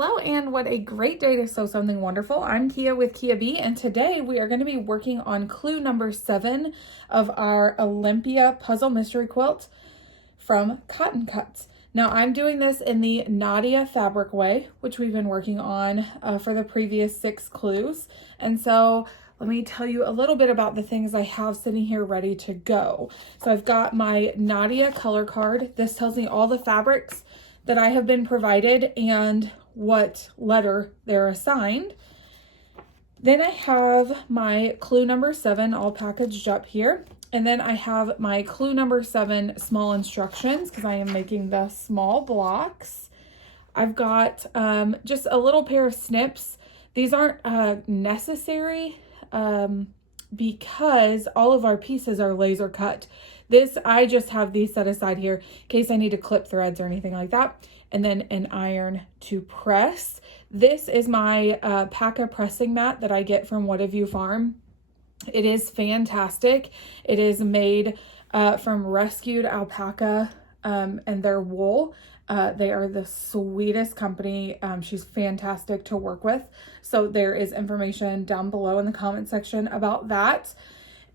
Hello, and what a great day to sew something wonderful. I'm Kia with Kia B, and today we are going to be working on clue number 7 of our Olympia puzzle mystery quilt from Cotton Cuts. Now I'm doing this in the Nadia fabric way, which we've been working on for the previous 6 clues. And so let me tell you a little bit about the things I have sitting here ready to go. So I've got my Nadia color card. This tells me all the fabrics that I have been provided and what letter they're assigned. Then I have my clue number 7 all packaged up here. And then I have my clue number 7 small instructions because I am making the small blocks. I've got just a little pair of snips. These aren't necessary because all of our pieces are laser cut. I just have these set aside here in case I need to clip threads or anything like that. And then an iron to press. This is my Paca pressing mat that I get from What Have You Farm. It is fantastic. It is made from rescued alpaca and their wool. They are the sweetest company. She's fantastic to work with. So there is information down below in the comment section about that.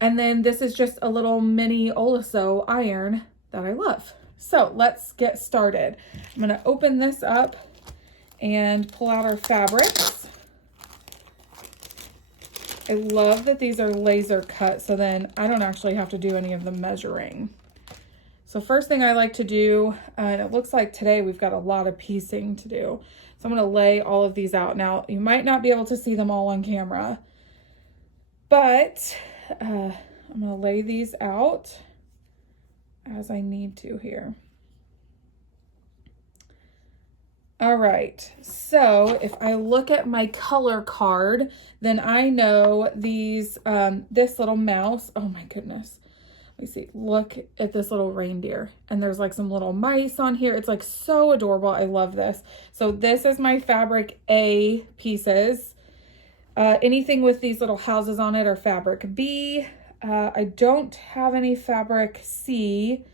And then this is just a little mini Oliso iron that I love. So let's get started. I'm going to open this up and pull out our fabrics. I love that these are laser cut, so then I don't actually have to do any of the measuring. So first thing I like to do, and it looks like today we've got a lot of piecing to do. So I'm going to lay all of these out. Now, you might not be able to see them all on camera, but I'm going to lay these out as I need to here. All right, so if I look at my color card, then I know these, this little mouse, oh my goodness. Let me see, look at this little reindeer. And there's like some little mice on here. It's like so adorable. I love this. So this is my fabric A pieces. Anything with these little houses on it are fabric B. I don't have any fabric C.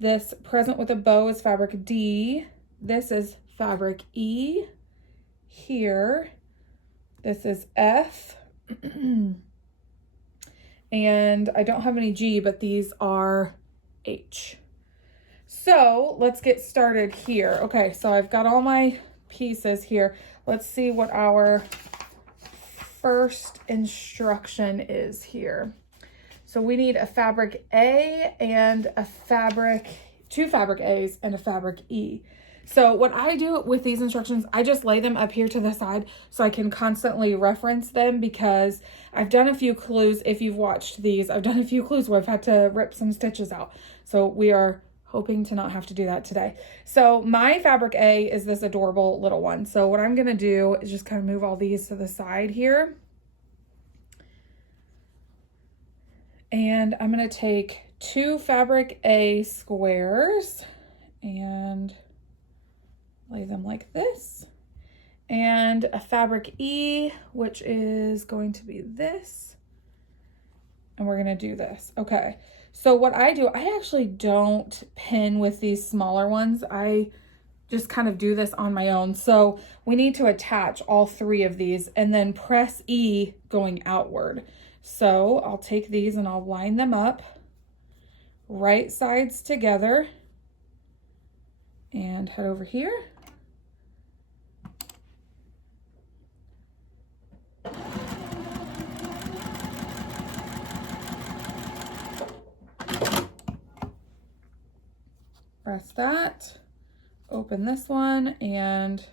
This present with a bow is fabric D. This is fabric E here. This is F. And I don't have any G, but these are H. So let's get started here. Okay, so I've got all my pieces here. Let's see what our first instruction is here. So we need a fabric A and a two fabric A's and a fabric E. So what I do with these instructions, I just lay them up here to the side so I can constantly reference them, because I've done a few clues. If you've watched these, I've done a few clues where I've had to rip some stitches out. So we are hoping to not have to do that today. So my fabric A is this adorable little one. So what I'm going to do is just kind of move all these to the side here. And I'm going to take 2 fabric A squares and lay them like this. And a fabric E, which is going to be this. And we're going to do this. Okay. So what I do, I actually don't pin with these smaller ones. I just kind of do this on my own. So we need to attach all 3 of these and then press E going outward. So I'll take these and I'll line them up right sides together and head over here. Press that, open this one and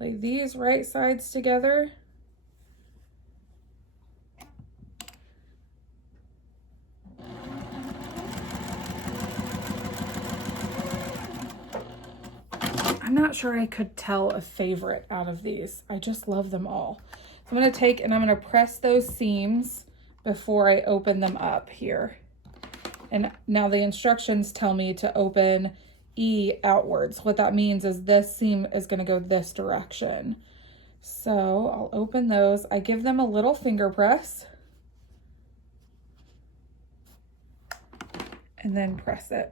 lay these right sides together. I'm not sure I could tell a favorite out of these. I just love them all. So I'm going to take and I'm going to press those seams before I open them up here. And now the instructions tell me to open E outwards. What that means is this seam is going to go this direction. So I'll open those. I give them a little finger press. And then press it.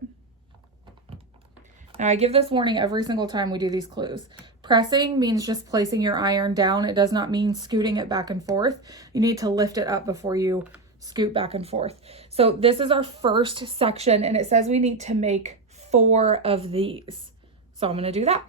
Now I give this warning every single time we do these clues. Pressing means just placing your iron down. It does not mean scooting it back and forth. You need to lift it up before you scoot back and forth. So this is our first section, and it says we need to make 4 of these. So I'm going to do that.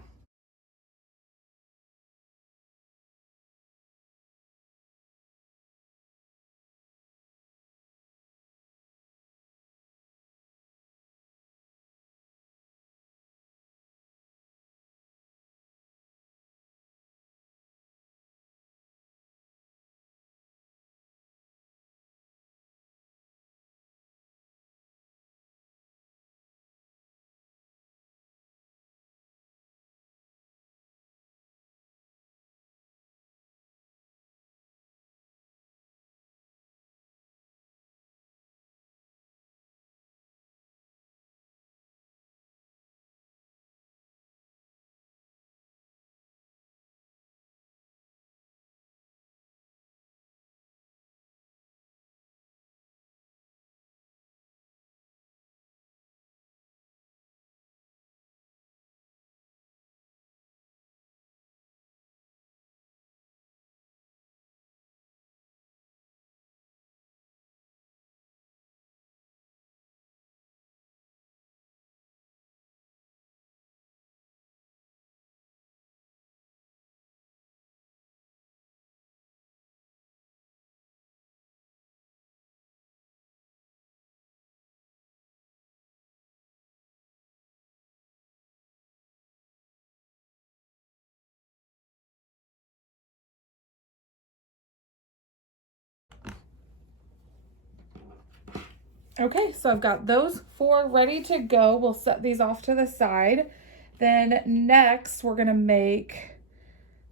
Okay, so I've got those 4 ready to go. We'll set these off to the side. Then next, we're gonna make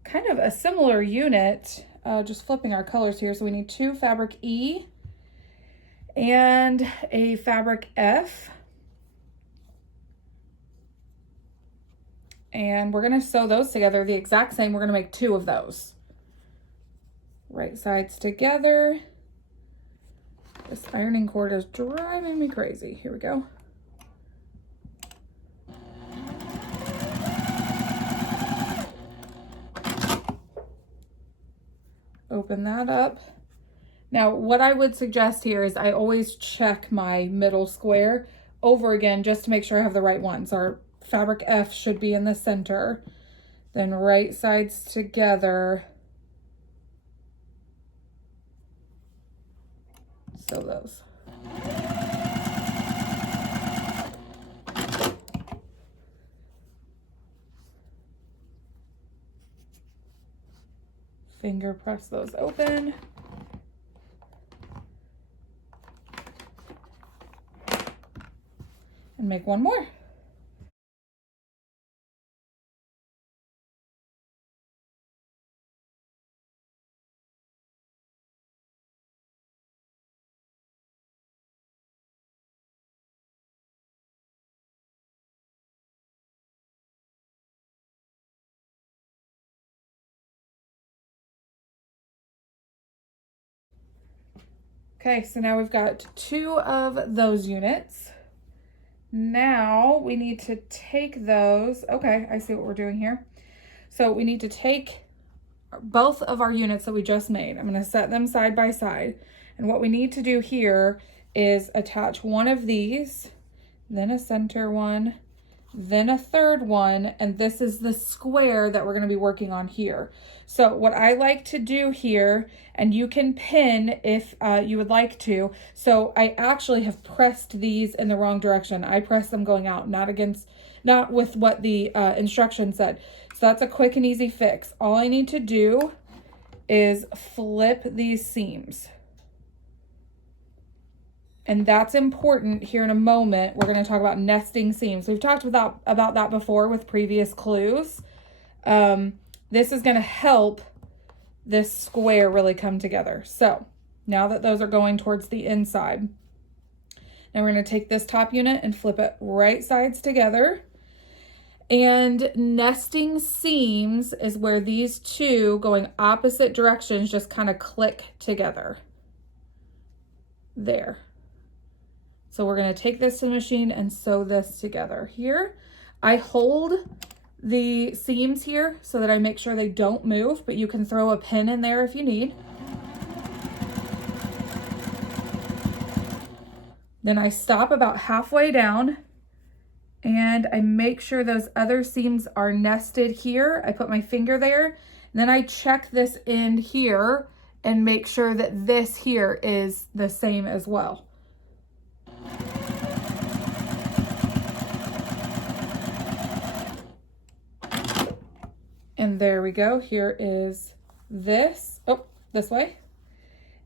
kind of a similar unit, just flipping our colors here. So we need 2 fabric E and a fabric F. And we're gonna sew those together the exact same. We're gonna make 2 of those. Right sides together. This ironing cord is driving me crazy. Here we go. Open that up. Now, what I would suggest here is I always check my middle square over again just to make sure I have the right ones. Our fabric F should be in the center. Then right sides together. Sew those. Finger press those open. And make 1 more. Okay, so now we've got 2 of those units. Now we need to take those. Okay, I see what we're doing here. So we need to take both of our units that we just made. I'm going to set them side by side. And what we need to do here is attach one of these, then a center one, then a third one, and this is the square that we're going to be working on here. So what I like to do here, and you can pin if you would like to. So I actually have pressed these in the wrong direction. I pressed them going out, not with what the instructions said. So that's a quick and easy fix. All I need to do is flip these seams. And that's important here in a moment. We're going to talk about nesting seams. We've talked about that before with previous clues. This is going to help this square really come together. So now that those are going towards the inside, now we're going to take this top unit and flip it right sides together. And nesting seams is where these 2 going opposite directions just kind of click together. There. So we're going to take this to the machine and sew this together. Here, I hold the seams here so that I make sure they don't move, but you can throw a pin in there if you need. Then I stop about halfway down and I make sure those other seams are nested here. I put my finger there, and then I check this end here and make sure that this here is the same as well. And there we go. Here is this, this way.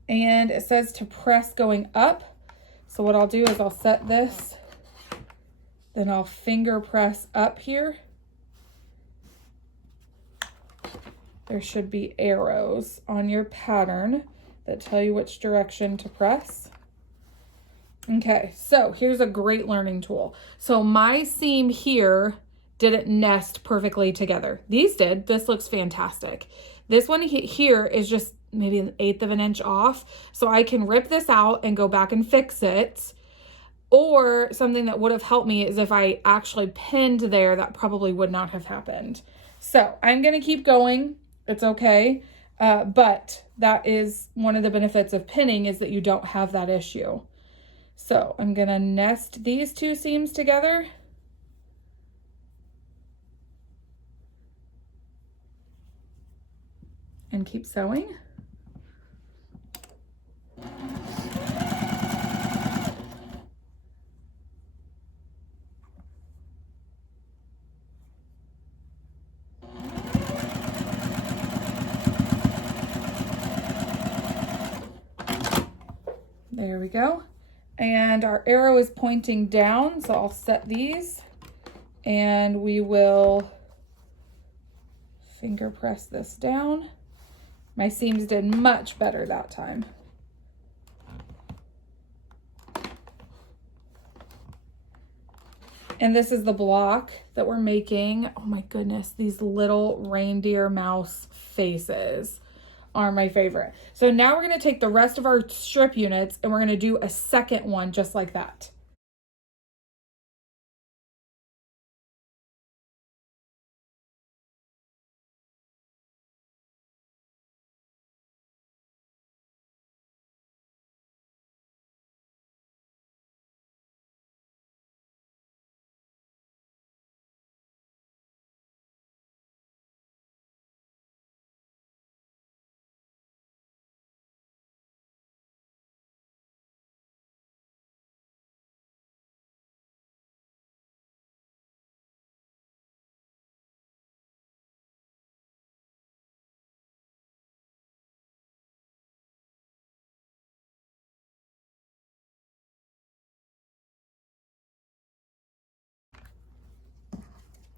And it says to press going up. So what I'll do is I'll set this, then I'll finger press up here. There should be arrows on your pattern that tell you which direction to press. Okay, so here's a great learning tool. So my seam here didn't nest perfectly together. These did. This looks fantastic. This one here is just maybe 1/8 of an inch off. So I can rip this out and go back and fix it. Or something that would have helped me is if I actually pinned there, that probably would not have happened. So I'm going to keep going. It's okay. But that is one of the benefits of pinning, is that you don't have that issue. So I'm going to nest these two seams together. And keep sewing. There we go. And our arrow is pointing down, so I'll set these and we will finger press this down. My seams did much better that time. And this is the block that we're making. Oh my goodness, these little reindeer mouse faces are my favorite. So now we're going to take the rest of our strip units and we're going to do a second one just like that.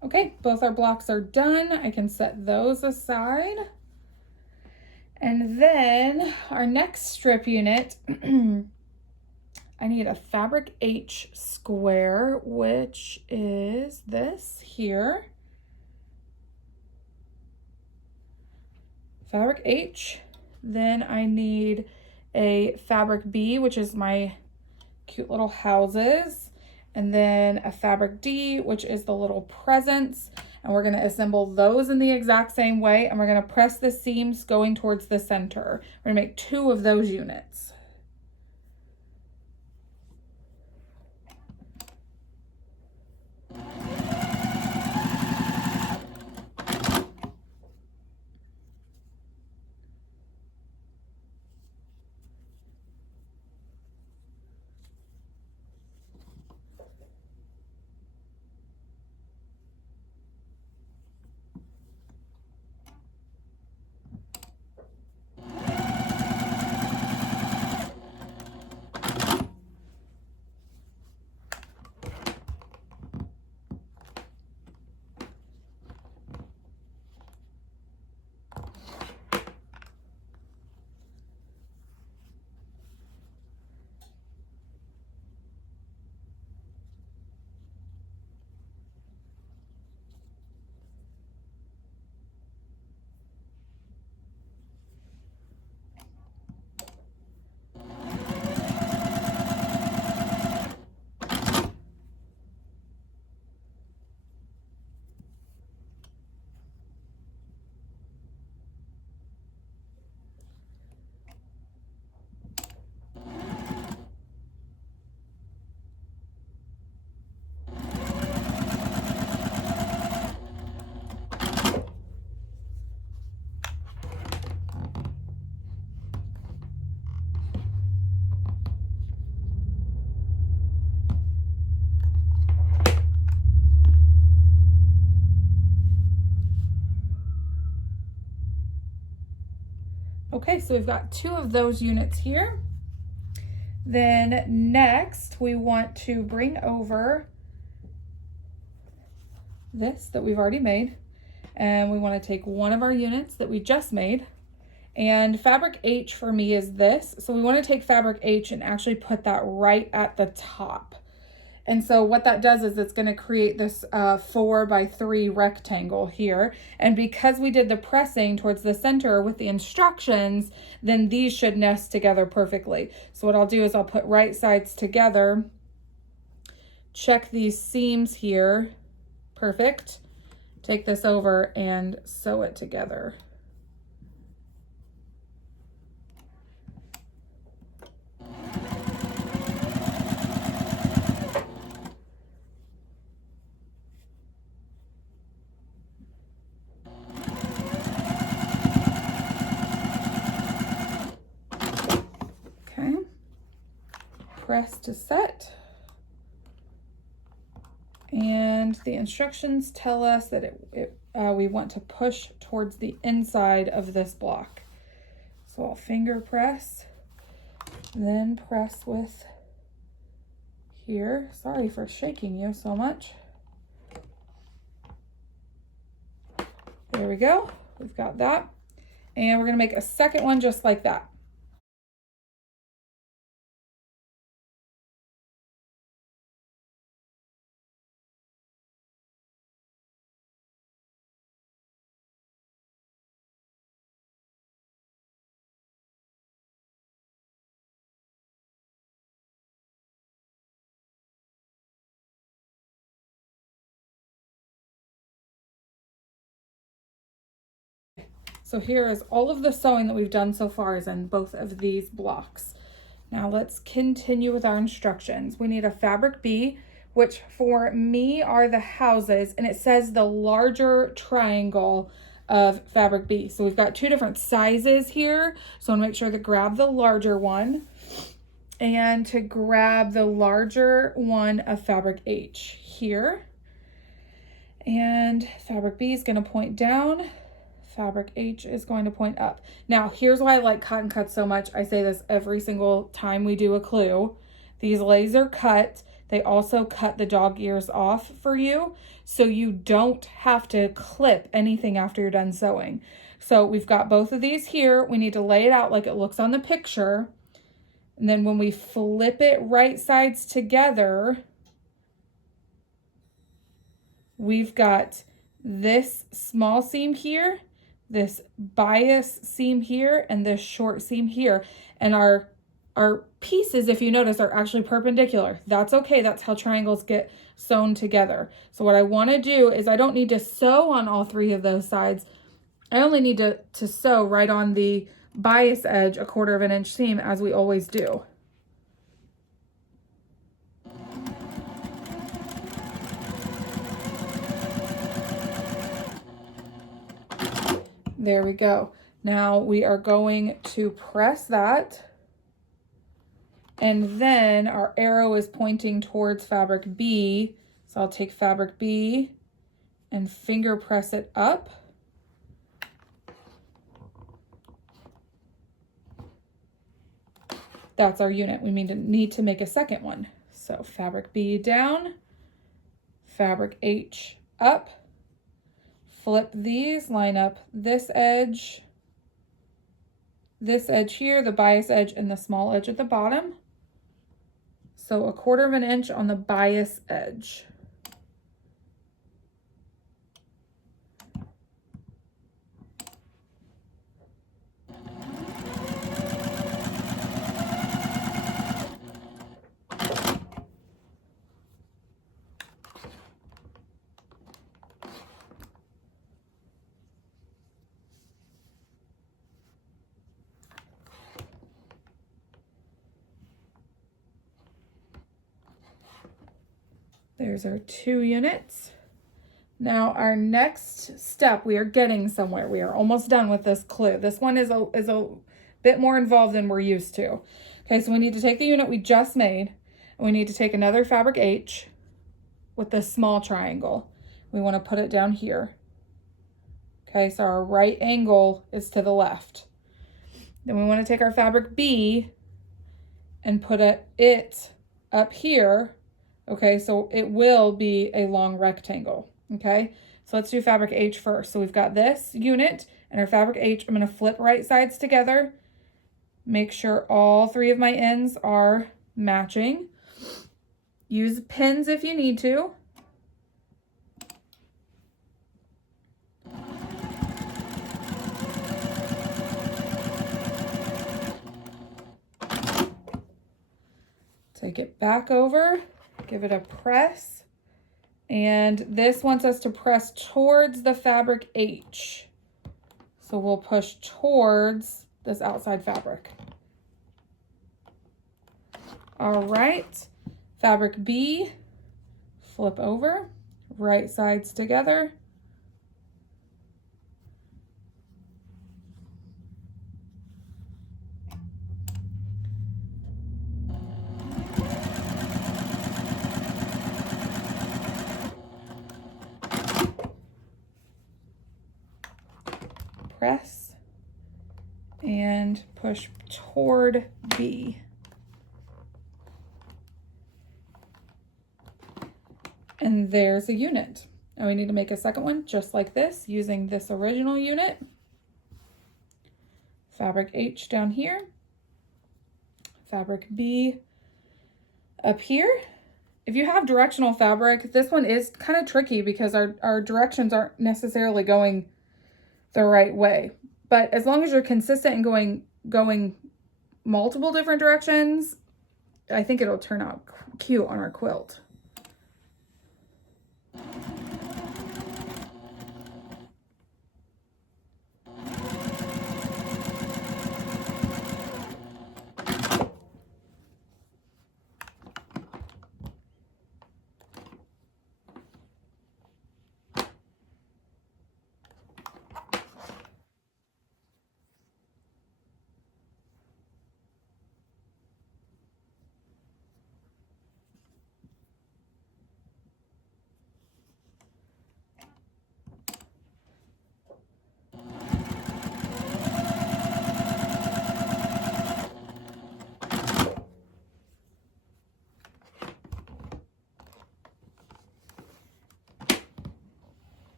Okay, both our blocks are done. I can set those aside. And then our next strip unit, I need a fabric H square, which is this here. Fabric H. Then I need a fabric B, which is my cute little houses. And then a fabric D, which is the little presents. And we're going to assemble those in the exact same way. And we're going to press the seams going towards the center. We're going to make 2 of those units. Okay, so we've got 2 of those units here. Then next we want to bring over this that we've already made, and we want to take one of our units that we just made, and fabric H for me is this. So we want to take fabric H and actually put that right at the top. And so what that does is it's going to create this 4x3 rectangle here. And because we did the pressing towards the center with the instructions, then these should nest together perfectly. So what I'll do is I'll put right sides together, check these seams here, perfect. Take this over and sew it together. Okay, press to set. And the instructions tell us that we want to push towards the inside of this block. So I'll finger press, then press with here. Sorry for shaking you so much. There we go. We've got that. And we're going to make a second one just like that. So here is all of the sewing that we've done so far is in both of these blocks. Now let's continue with our instructions. We need a fabric B, which for me are the houses, and it says the larger triangle of fabric B. So we've got 2 different sizes here. So I want to make sure to grab the larger one and to grab the larger one of fabric H here. And fabric B is going to point down. Fabric H is going to point up. Now, here's why I like cotton cuts so much. I say this every single time we do a clue. These laser cut, they also cut the dog ears off for you, so you don't have to clip anything after you're done sewing. So we've got both of these here. We need to lay it out like it looks on the picture. And then when we flip it right sides together, we've got this small seam here, this bias seam here, and this short seam here. And our pieces, if you notice, are actually perpendicular. That's okay. That's how triangles get sewn together. So what I want to do is I don't need to sew on all 3 of those sides. I only need to sew right on the bias edge, a 1/4 of an inch seam, as we always do. There we go. Now we are going to press that, and then our arrow is pointing towards fabric B. So I'll take fabric B and finger press it up. That's our unit. We need to make a second one. So fabric B down, fabric H up. Flip these, line up this edge here, the bias edge, and the small edge at the bottom. So a 1/4 of an inch on the bias edge. There's our 2 units. Now our next step, we are getting somewhere. We are almost done with this clue. This one is a bit more involved than we're used to. Okay, so we need to take the unit we just made, and we need to take another fabric H with this small triangle. We want to put it down here. Okay, so our right angle is to the left. Then we want to take our fabric B and put it up here. Okay, so it will be a long rectangle. Okay, so let's do fabric H first. So we've got this unit and our fabric H. I'm going to flip right sides together. Make sure all 3 of my ends are matching. Use pins if you need to. Take it back over, give it a press, and this wants us to press towards the fabric H. So we'll push towards this outside fabric. All right, fabric B, flip over, right sides together. Press and push toward B. And there's a unit. Now we need to make a second one just like this using this original unit. Fabric H down here. Fabric B up here. If you have directional fabric, this one is kind of tricky because our directions aren't necessarily going the right way. But as long as you're consistent and going multiple different directions, I think it'll turn out cute on our quilt.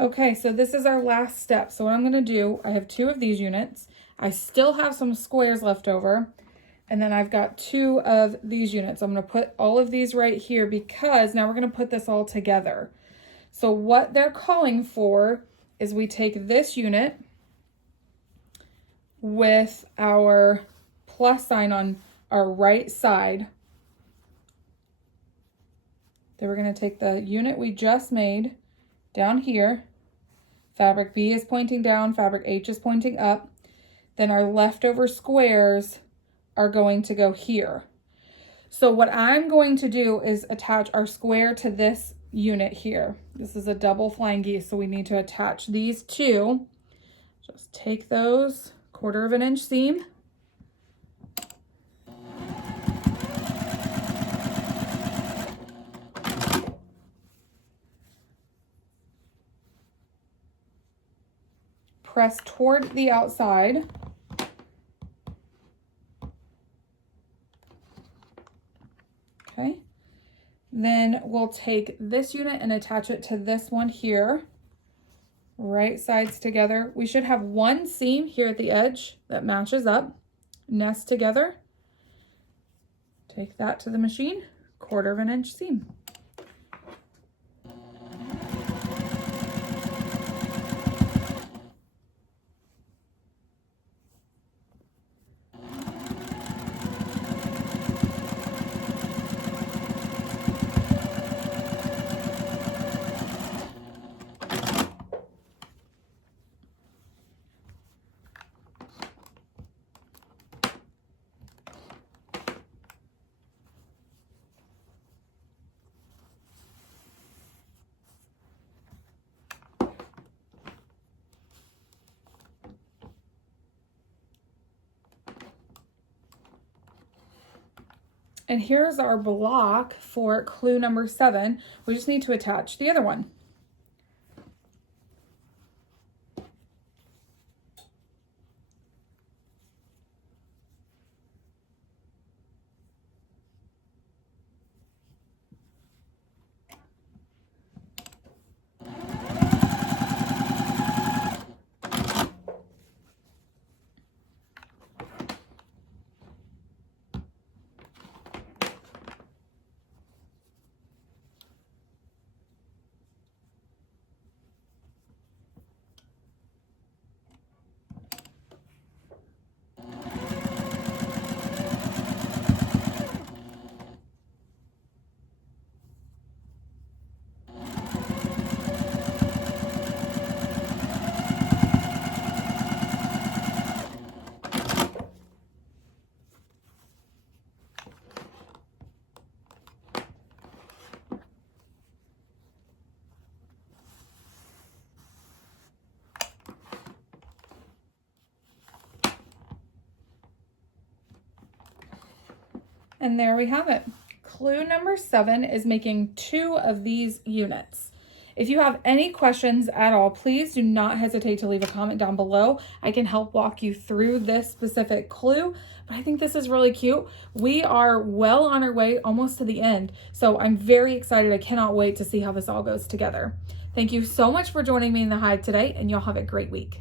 Okay, so this is our last step. So what I'm gonna do, I have 2 of these units. I still have some squares left over. And then I've got 2 of these units. I'm gonna put all of these right here because now we're gonna put this all together. So what they're calling for is we take this unit with our plus sign on our right side. Then we're gonna take the unit we just made down here. Fabric B is pointing down, fabric H is pointing up. Then our leftover squares are going to go here. So what I'm going to do is attach our square to this unit here. This is a double flying geese, so we need to attach these 2. Just take those 1/4 of an inch seam. Press toward the outside. Okay. Then we'll take this unit and attach it to this one here. Right sides together. We should have 1 seam here at the edge that matches up. Nest together. Take that to the machine. 1/4 of an inch seam. And here's our block for clue number 7. We just need to attach the other one. And there we have it. Clue number 7 is making 2 of these units. If you have any questions at all, please do not hesitate to leave a comment down below. I can help walk you through this specific clue, but I think this is really cute. We are well on our way almost to the end, so I'm very excited. I cannot wait to see how this all goes together. Thank you so much for joining me in the hive today, and y'all have a great week.